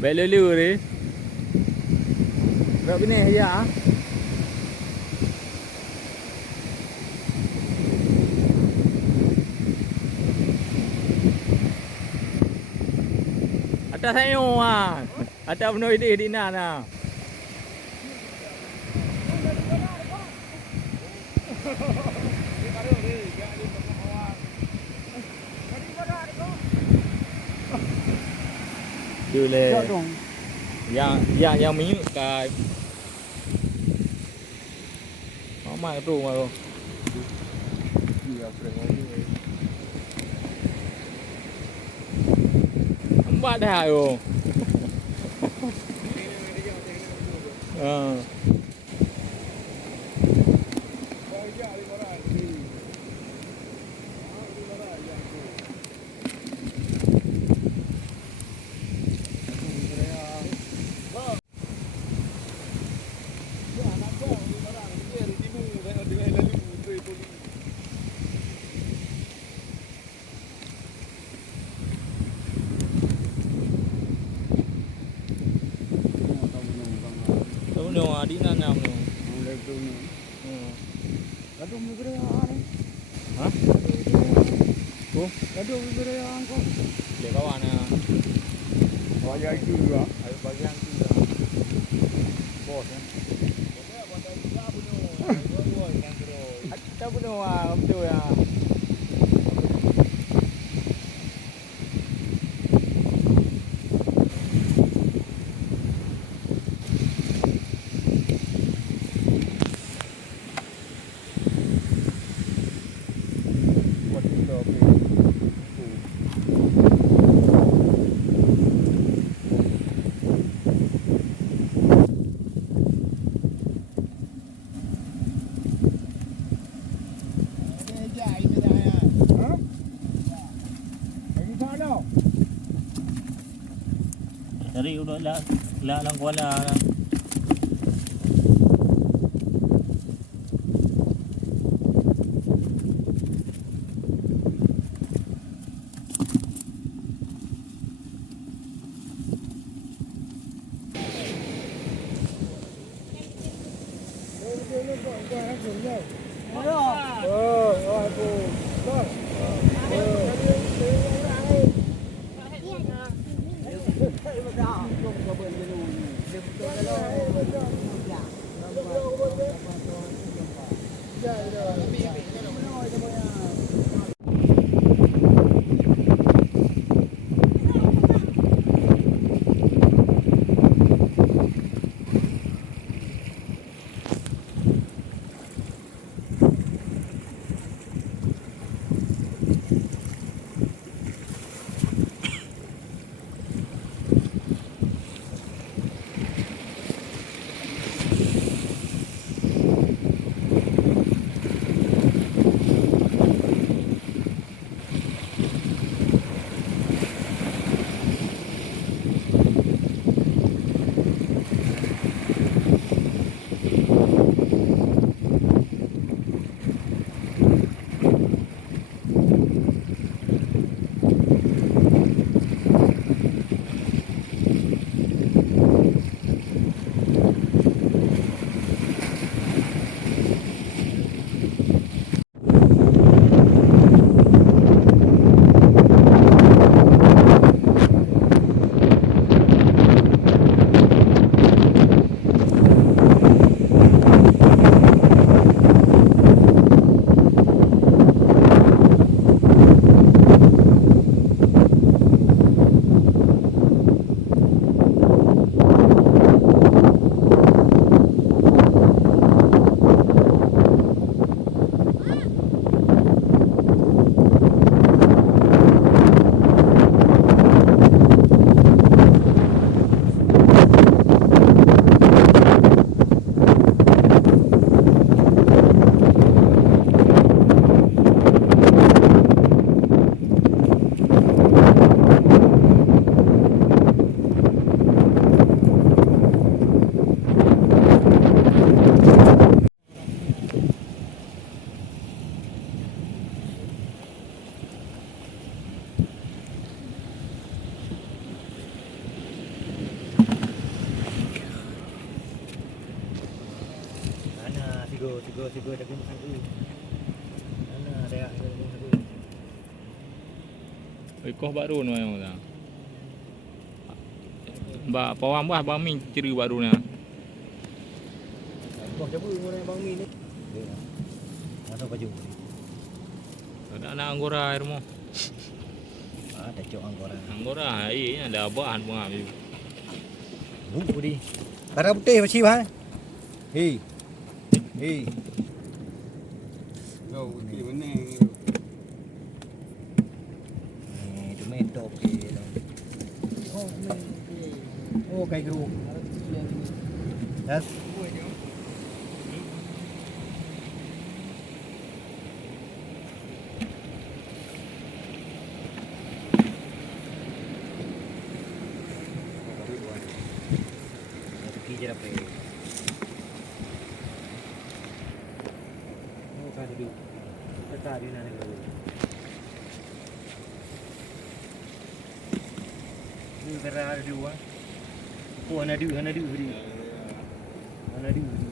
Baik lulu ni. Berapa benih ya? Atas sayur ah. Atas penuh ini di mana? Dulu. Yang minyak kai. Mama tu malu. Empat dah yo. Tahu ni di mana ni? Gaduh migre ni. Hah? Tu? Gaduh migre angko. Lek kawan ah. Wajah itu juga. Ayo bagian tu dah. Bos kan. Kita bunuh ah, betul ya. Dari udah lang kuala lah. tiga tapi makan tu. Mana ada yang makan tu. Ikoh baru ni yang dah. Ba pawang bah bami ciri baru ni. Kau coba orang bang Mi ni. Mana baju. Ada anak anggora air mo. Ada cok anggora. Anggora ai ada abahan bunga ni. Lupa di. Barang putih macam mana? Hei. Hei. Kau pergi mana? Ni tu main top ke. Oh, kayak geruk. Yes. Pergi je dah pergi. Oh, kan duduk. Tetap dia nak dulu. Ni kira ada dua. Oh, ana dua beri. Ana dua.